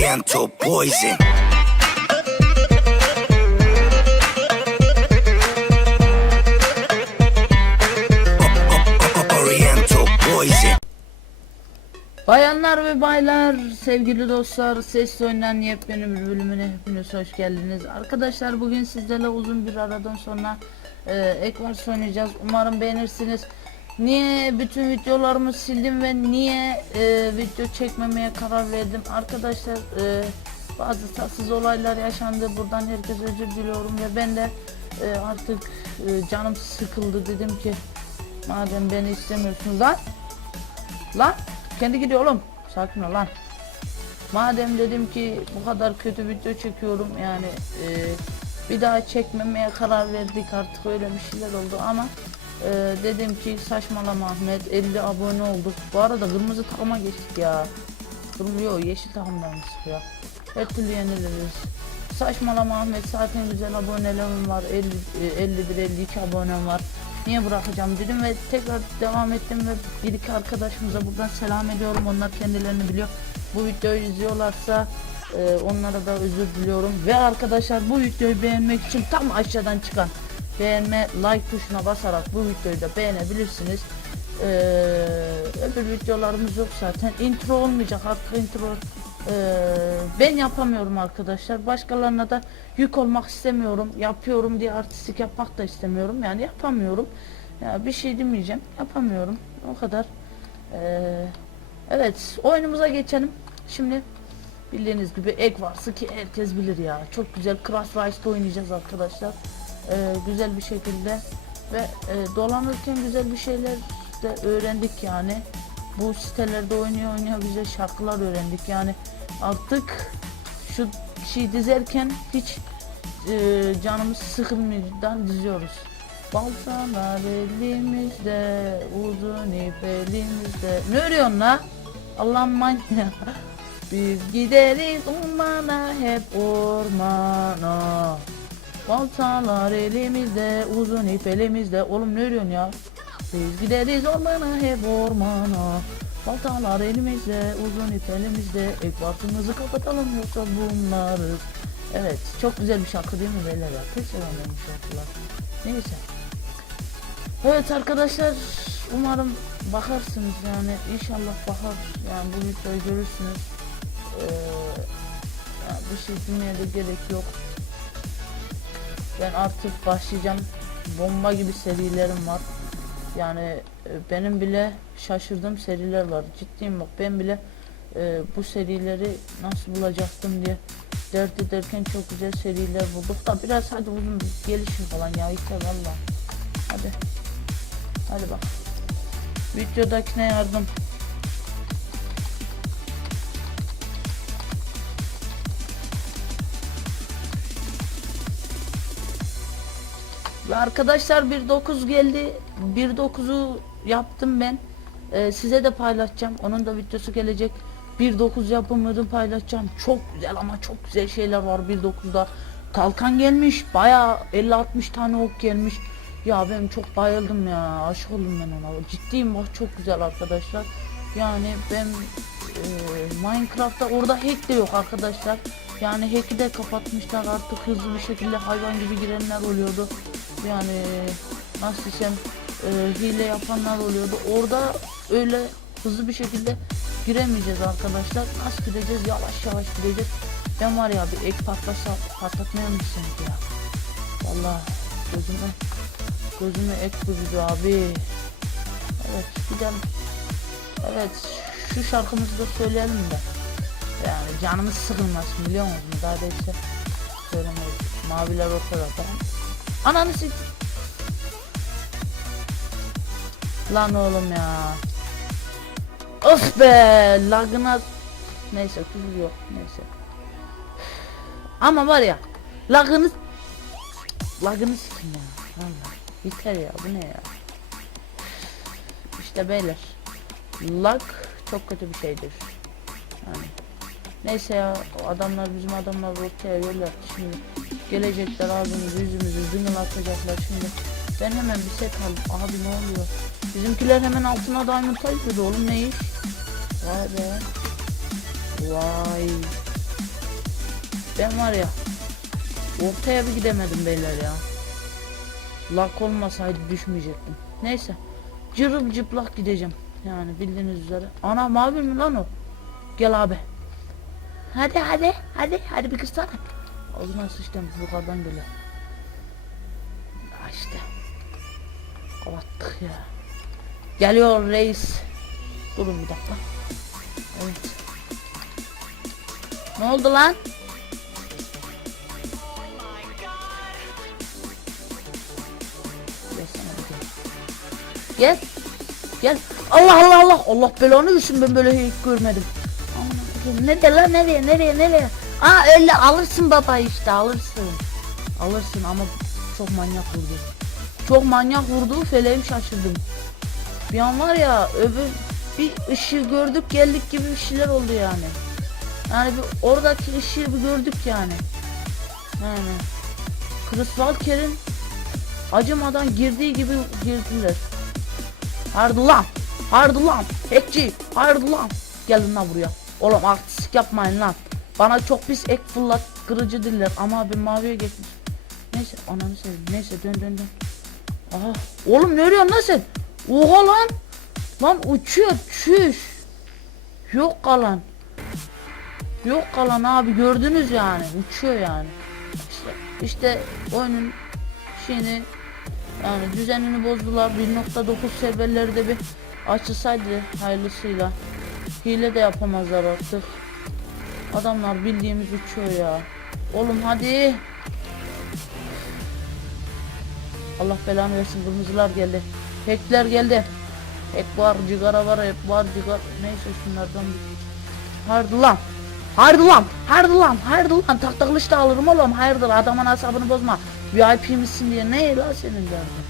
Oriental poison. Bayanlar ve baylar, sevgili dostlar, Ses Oyundan yepyeni bir bölümüne hepiniz hoş geldiniz. Arkadaşlar bugün sizlerle uzun bir aradan sonra e, Ekvars oynayacağız. Umarım beğenirsiniz. Niye bütün videolarımı sildim ve niye e, video çekmemeye karar verdim? Arkadaşlar e, bazı tatsız olaylar yaşandı. Buradan herkese özür diliyorum ve ben de e, artık e, canım sıkıldı. Dedim ki madem beni istemiyorsunuz lan Lan kendi gidiyor oğlum. Sakin ol lan. Madem dedim ki bu kadar kötü video çekiyorum yani e, bir daha çekmemeye karar verdik artık öyle bir şeyler oldu ama e, dedim ki saçmalama Ahmet 50 abone olduk. Bu arada kırmızı takıma geçtik ya. Kırmızı yok yeşil takımdayız ya. Her türlü yeniliriz. Saçmalama Ahmet zaten güzel abonelerim var 50, e, 51 52 abonem var. Niye bırakacağım dedim ve tekrar devam ettim ve bir iki arkadaşımıza buradan selam ediyorum. Onlar kendilerini biliyor. Bu videoyu izliyorlarsa e, onlara da özür diliyorum. Ve arkadaşlar bu videoyu beğenmek için tam aşağıdan çıkan beğenme like tuşuna basarak bu videoyu da beğenebilirsiniz. Ee, öbür videolarımız yok zaten. Intro olmayacak artık intro ee, ben yapamıyorum arkadaşlar. Başkalarına da yük olmak istemiyorum. Yapıyorum diye artistik yapmak da istemiyorum. Yani yapamıyorum. Ya bir şey demeyeceğim. Yapamıyorum. O kadar. Ee, evet, oyunumuza geçelim. Şimdi bildiğiniz gibi ek varsa ki herkes bilir ya. Çok güzel Crash Rice'da oynayacağız arkadaşlar. Ee, güzel bir şekilde ve e, dolanırken güzel bir şeyler de öğrendik yani. Bu sitelerde oynuyor oynuyor güzel şarkılar öğrendik yani artık şu şey dizerken hiç e, canımız sıkılmadan diziyoruz. Baltalar elimizde, uzun ip elimizde. Ne örüyorsun la? Allah'ım manyak. Biz gideriz ormana, hep ormana. Baltalar elimizde, uzun ip elimizde. Oğlum ne örüyorsun ya? Biz gideriz ormana, hep ormana. Baltalar elimizde, uzun ip elimizde. Ekvatorumuzu kapatalım yoksa bunlarız. Evet, çok güzel bir şarkı değil mi beyler ya? Pek benim şarkılar. Neyse. Evet arkadaşlar, umarım bakarsınız yani inşallah bakar yani bu videoyu görürsünüz. Ee, yani bir şey demeye de gerek yok. Ben artık başlayacağım. Bomba gibi serilerim var. Yani e, benim bile şaşırdığım seriler var. Ciddiyim bak ben bile e, bu serileri nasıl bulacaktım diye dert ederken çok güzel seriler bulduk da biraz hadi uzun gelişim falan ya işte valla. Hadi. Hadi bak. Videodakine yardım. Ve arkadaşlar 1.9 geldi. 1.9'u yaptım ben. Ee, size de paylaşacağım. Onun da videosu gelecek. 1.9 yapımını paylaşacağım. Çok güzel ama çok güzel şeyler var 1.9'da. Kalkan gelmiş. Baya 50-60 tane ok gelmiş. Ya ben çok bayıldım ya. Aşık oldum ben ona. Ciddiyim bak çok güzel arkadaşlar. Yani ben e, Minecraft'ta orada hack de yok arkadaşlar. Yani hack'i de kapatmışlar artık hızlı bir şekilde hayvan gibi girenler oluyordu. Yani nasıl desem e, hile yapanlar oluyordu. Orada öyle hızlı bir şekilde giremeyeceğiz arkadaşlar. Nasıl gideceğiz? Yavaş yavaş gideceğiz. Ben var ya bir ek patlasa patlatmaya mısın ya? Vallahi gözüme gözüme ek vurdu abi. Evet gidelim. Evet şu şarkımızı da söyleyelim de. Yani canımız sıkılmasın biliyor musun? Daha da işte söylemeyiz. Maviler ortada tamam. Ananı sik. Lan oğlum ya. Of be lagına neyse küfür yok neyse. Ama var ya lagını lagını sikin ya. Vallahi yeter ya bu ne ya. İşte beyler. Lag çok kötü bir şeydir. Yani Neyse ya o adamlar bizim adamlar ortaya yol yaptı şimdi. Gelecekler ağzımızı yüzümüzü zıngılatacaklar şimdi. Ben hemen bir set aldım. Abi ne oluyor? Bizimkiler hemen altına diamond yapıyordu oğlum ne iş? Vay be. Vay. Ben var ya ortaya bir gidemedim beyler ya. Lak olmasaydı düşmeyecektim. Neyse. Cırıl cıplak gideceğim. Yani bildiğiniz üzere. Ana mavi mi lan o? Gel abi. Hadi hadi hadi hadi bir kırsana. Ağzına sıçtım yukarıdan geliyor. Ya işte. Kapattık ya. Geliyor reis. Durun bir dakika. Evet. Ne oldu lan? Gel gel. Allah Allah Allah. Allah belanı versin ben böyle hiç görmedim. Allah'ım. Nereye lan nereye nereye nereye? Aa öyle alırsın baba işte alırsın. Alırsın ama çok manyak vurdu. Çok manyak vurdu feleğim şaşırdım. Bir an var ya öbür bir ışığı gördük geldik gibi bir şeyler oldu yani. Yani bir oradaki ışığı bir gördük yani. Yani Chris Walker'in acımadan girdiği gibi girdiler. Hardı lan. Hardı lan. Ekçi. Hardı lan. Gelin lan buraya. Oğlum artistik yapmayın lan. Bana çok pis ek fırlat kırıcı diller ama ben maviye geçmiş. Neyse ananı seveyim. Neyse dön dön dön. Aha. Oğlum ne arıyorsun lan sen? Oha lan. Lan uçuyor çüş. Yok kalan. Yok kalan abi gördünüz yani. Uçuyor yani. İşte, işte oyunun şeyini yani düzenini bozdular. 1.9 seviyeleri de bir açılsaydı hayırlısıyla. Hile de yapamazlar artık. Adamlar bildiğimiz uçuyor ya. Oğlum hadi. Allah belanı versin kırmızılar geldi. Hackler geldi. Hack var, cigara var, hep var, cigara. Neyse şunlardan bir. Hardı lan. Hardı lan. Hardı lan. Hardı lan. Tak takılış da alırım oğlum. Hayırdır adamın asabını bozma. VIP misin diye. Ne la senin derdin?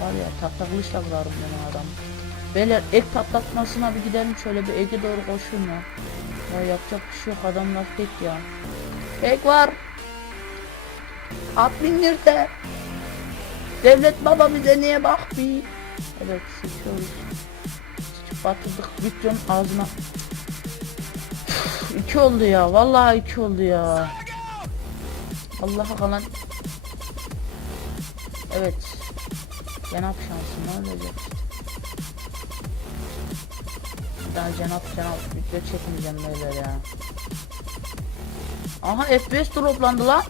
Var ya tak takılış da kırarım ben o adamı. Beyler ek patlatmasına bir gidelim şöyle bir Ege doğru koşun ya. Ya yapacak bir şey yok adamlar tek ya. Ek var. At bindirde. Devlet baba bize niye bakmıyor? Evet sıçıyoruz. Sıçıp batırdık Victor'un ağzına. Üf, iki oldu ya. Vallahi iki oldu ya. Allah'a kalan. Evet. Cenap şansı ne olacak? Daha cenap cenap video çekmeyeceğim böyle ya. Aha FPS droplandı lan.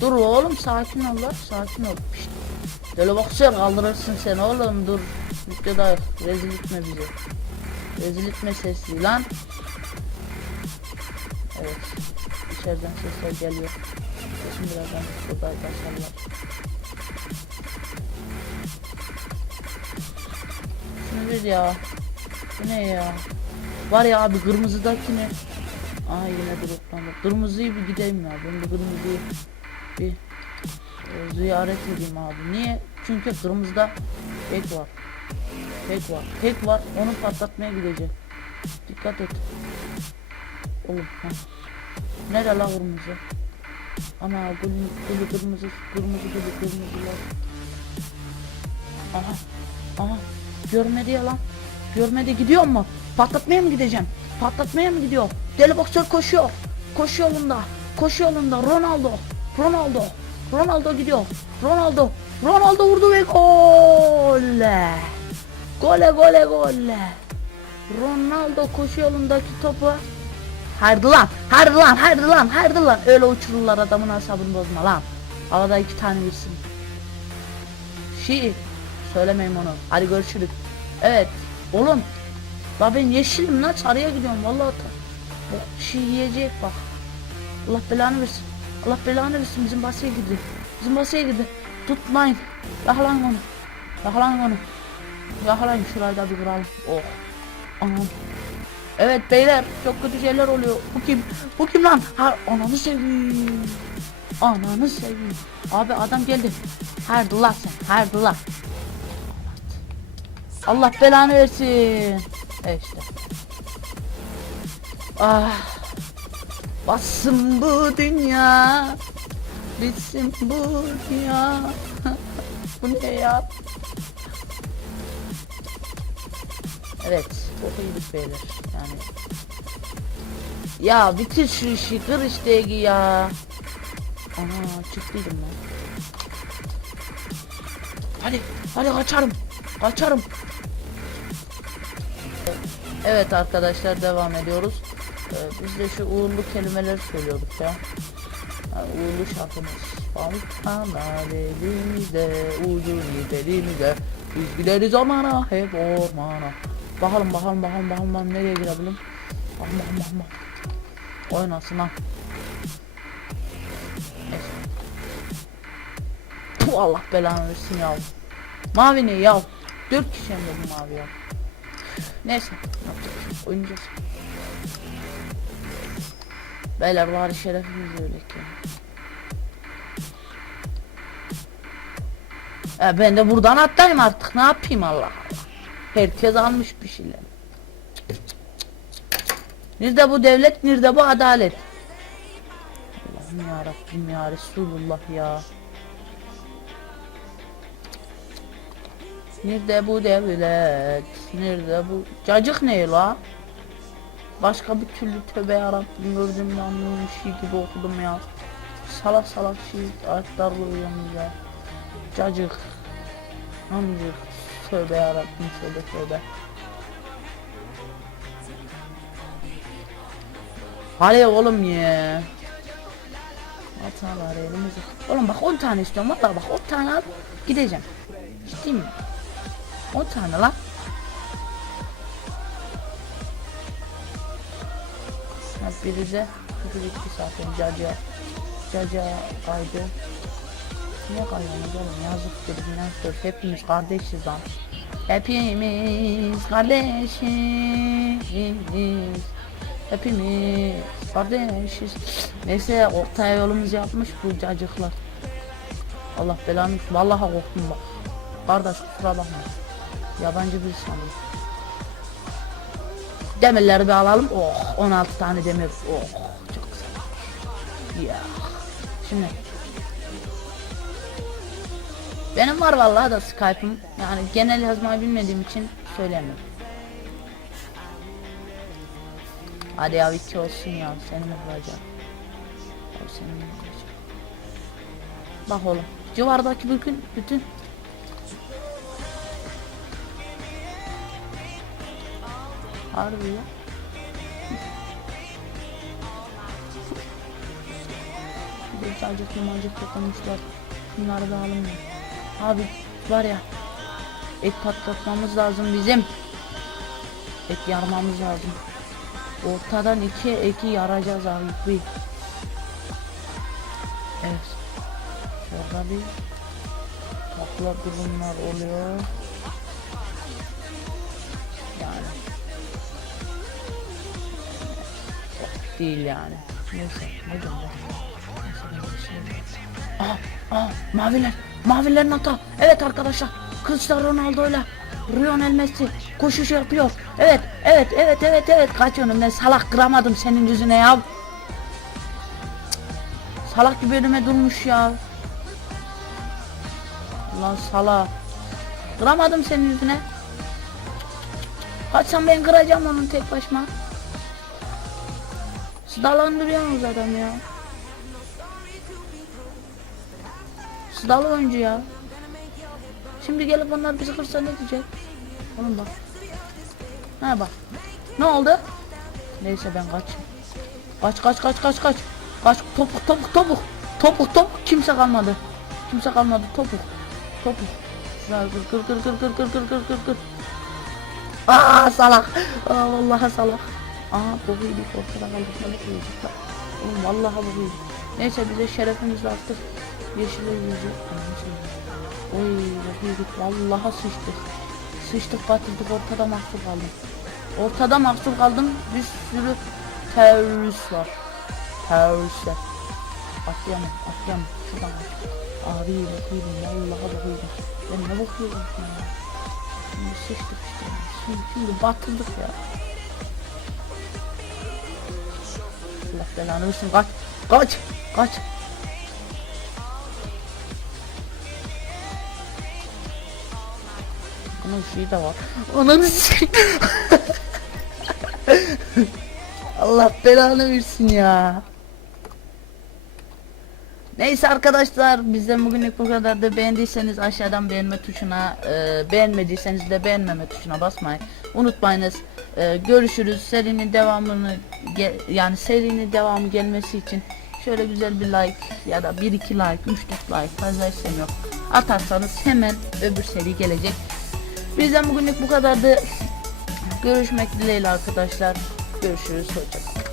Dur oğlum sakin ol lan sakin ol. Pişt. Bakışlar kaldırırsın sen oğlum dur. Videoda rezil etme bizi. Rezil etme sesli lan. Evet. İçeriden sesler geliyor. Şimdi birazdan burada başlarlar. Şunu bir ya. Bu ne ya? Var ya abi kırmızıdaki ne? Aa yine droplandı. Kırmızıyı bir gideyim ya. Ben bu kırmızıyı bir e, ziyaret edeyim abi. Niye? Çünkü kırmızıda tek var. Tek var. Tek var. Onu patlatmaya gideceğim. Dikkat et. Oğlum ha. Nere la kırmızı? Ana gülü kırmızı, kırmızı gülü kırmızılar. Aha. Aha. Görmedi ya lan. Görmedi gidiyor mu? Patlatmaya mı gideceğim? Patlatmaya mı gidiyor? Deli boksör koşuyor. Koşu yolunda. Koşu yolunda. Ronaldo. Ronaldo. Ronaldo gidiyor. Ronaldo. Ronaldo vurdu ve gol. Gole gole gole. Ronaldo koşu yolundaki topu Haydi lan, haydi lan, haydi lan, haydi lan. Öyle uçururlar adamın asabını bozma lan. Havada iki tane girsin. Şi, söylemeyeyim onu. Hadi görüşürüz. Evet, oğlum. La ben yeşilim lan, sarıya gidiyorum vallahi. Ta. Bu şey yiyecek bak. Allah belanı versin. Allah belanı versin bizim basıya girdi. Bizim basıya girdi. Tutmayın. Yakalayın onu. Yakalayın onu. Yakalayın şurayı da bir vuralım. Oh. Anam. Evet beyler çok kötü şeyler oluyor. Bu kim? Bu kim lan? Ha ananı seveyim. Ananı seveyim. Abi adam geldi. Hayırdır lan sen? Hayırdır lan? Allah belanı versin. E işte. Ah. Bassın bu dünya. Bitsin bu dünya. bu ne ya? Evet. Çok iyiydik beyler. Yani Ya bitir şu işi kır işte ya. Ana çıktıydım lan. Hadi hadi kaçarım. Kaçarım. Evet arkadaşlar devam ediyoruz. Ee, biz de şu uğurlu kelimeler söylüyorduk ya. Ha, uğurlu şarkımız. Baltalar elimizde, ucunu elimizde. Biz gideriz amana, hep ormana. Bakalım bakalım bakalım bakalım ben nereye girebilirim. Bakalım bakalım bakalım. Oynasın ha. Allah belanı versin ya. Mavi ne ya? Dört kişi bu mavi ya. Neyse. Oynayacağız. Beyler bari şerefimiz öyle ki. E ben de buradan atlayayım artık ne yapayım Allah Allah. Herkes almış bir şeyler. Nerede bu devlet, nerede bu adalet? Allah'ım ya Rabbim ya Resulullah ya. Nerede bu devlet? Nerede bu? Cacık ne la? Başka bir türlü tövbe yarabbim gördüm yanlış şey gibi okudum ya. Salak salak şey ayetler koyuyorsunuz ya. Cacık. Amcık. Tövbe yarabbim tövbe tövbe. Hadi oğlum ya. Atana var elimizde. Oğlum bak 10 tane istiyorum valla bak 10 tane al gideceğim. Ciddi mi? 10 tane lan. Ha, biri de biri iki zaten caca. Caca kaydı. Niye kaydınız oğlum yazıktır günahtır. Hepimiz kardeşiz lan. Hepimiz kardeşiz. Hepimiz kardeşiz. Neyse ortaya yolumuzu yapmış bu cacıklar. Allah belanı. Vallahi korktum bak. Kardeş kusura bakma. Yabancı bir sandım. Demirleri bir alalım. Oh 16 tane demir. Oh çok güzel. Ya. Şimdi benim var vallahi da Skype'ım. Yani genel yazmayı bilmediğim için söylemiyorum. Hadi ya iki olsun ya. Seni mi vuracağım? Ya seni mi vuracağım? Bak oğlum. Civardaki bütün bütün Harbi ya. Bir de sadece klimacık toplamışlar. Bunları da alın. Abi var ya. Et patlatmamız lazım bizim. Et yarmamız lazım. Ortadan iki eki yaracağız abi. Evet. Şurada bir takla durumlar oluyor. Değil yani. Neyse ne diyorum ben? Aa, maviler, mavilerin hata. Evet arkadaşlar, Cristiano Ronaldo'yla Lionel Messi koşuş yapıyor. Evet, evet, evet, evet, evet. Kaç önümden salak kıramadım senin yüzüne ya. Salak gibi önüme durmuş ya. Lan salak. Kıramadım senin yüzüne. Kaçsam ben kıracağım onun tek başıma. Sıdalandırıyorsunuz adam ya. Sıdalı oyuncu ya. Şimdi gelip onlar bizi kırsa ne diyecek? Oğlum bak. Ha bak. Ne oldu? Neyse ben kaç. Kaç kaç kaç kaç kaç. Kaç topuk topuk topuk. Topuk topuk kimse kalmadı. Kimse kalmadı topuk. Topuk. Kır kır kır kır kır kır kır kır kır kır. Aa salak. Aa vallahi salak. Aa bu iyiydi. Ortada kaldık. Ne yapıyoruz? Oğlum vallahi bu iyiydi. Neyse bize şerefimiz arttı. Yeşile yüzü. Oy bakıyorduk. Vallahi sıçtık. Sıçtık batırdık ortada mahsur kaldım. Ortada mahsur kaldım. Bir sürü terörist var. Teröristler. Atlayamam, atlayamam. Şuradan at. Abi bakıyordum, vallahi bakıyordum. Ben ne bakıyorum şimdi? Şimdi sıçtık. Şimdi, şimdi batırdık ya. Allah belanı versin kaç. Kaç. Kaç. Bunun şeyi de var. Ananı. Allah belanı versin ya. Neyse arkadaşlar bizden bugünlük bu kadar da beğendiyseniz aşağıdan beğenme tuşuna e, beğenmediyseniz de beğenmeme tuşuna basmayı unutmayınız. E, görüşürüz serinin devamını yani serinin devamı gelmesi için şöyle güzel bir like ya da 1-2 like 3-4 like fazla istemiyorum atarsanız hemen öbür seri gelecek. Bizden bugünlük bu kadardı. Görüşmek dileğiyle arkadaşlar. Görüşürüz hoşçakalın.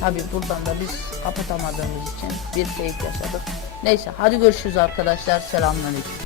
Tabi buradan da biz kapatamadığımız için bir fake yaşadık. Neyse hadi görüşürüz arkadaşlar. Selamünaleyküm.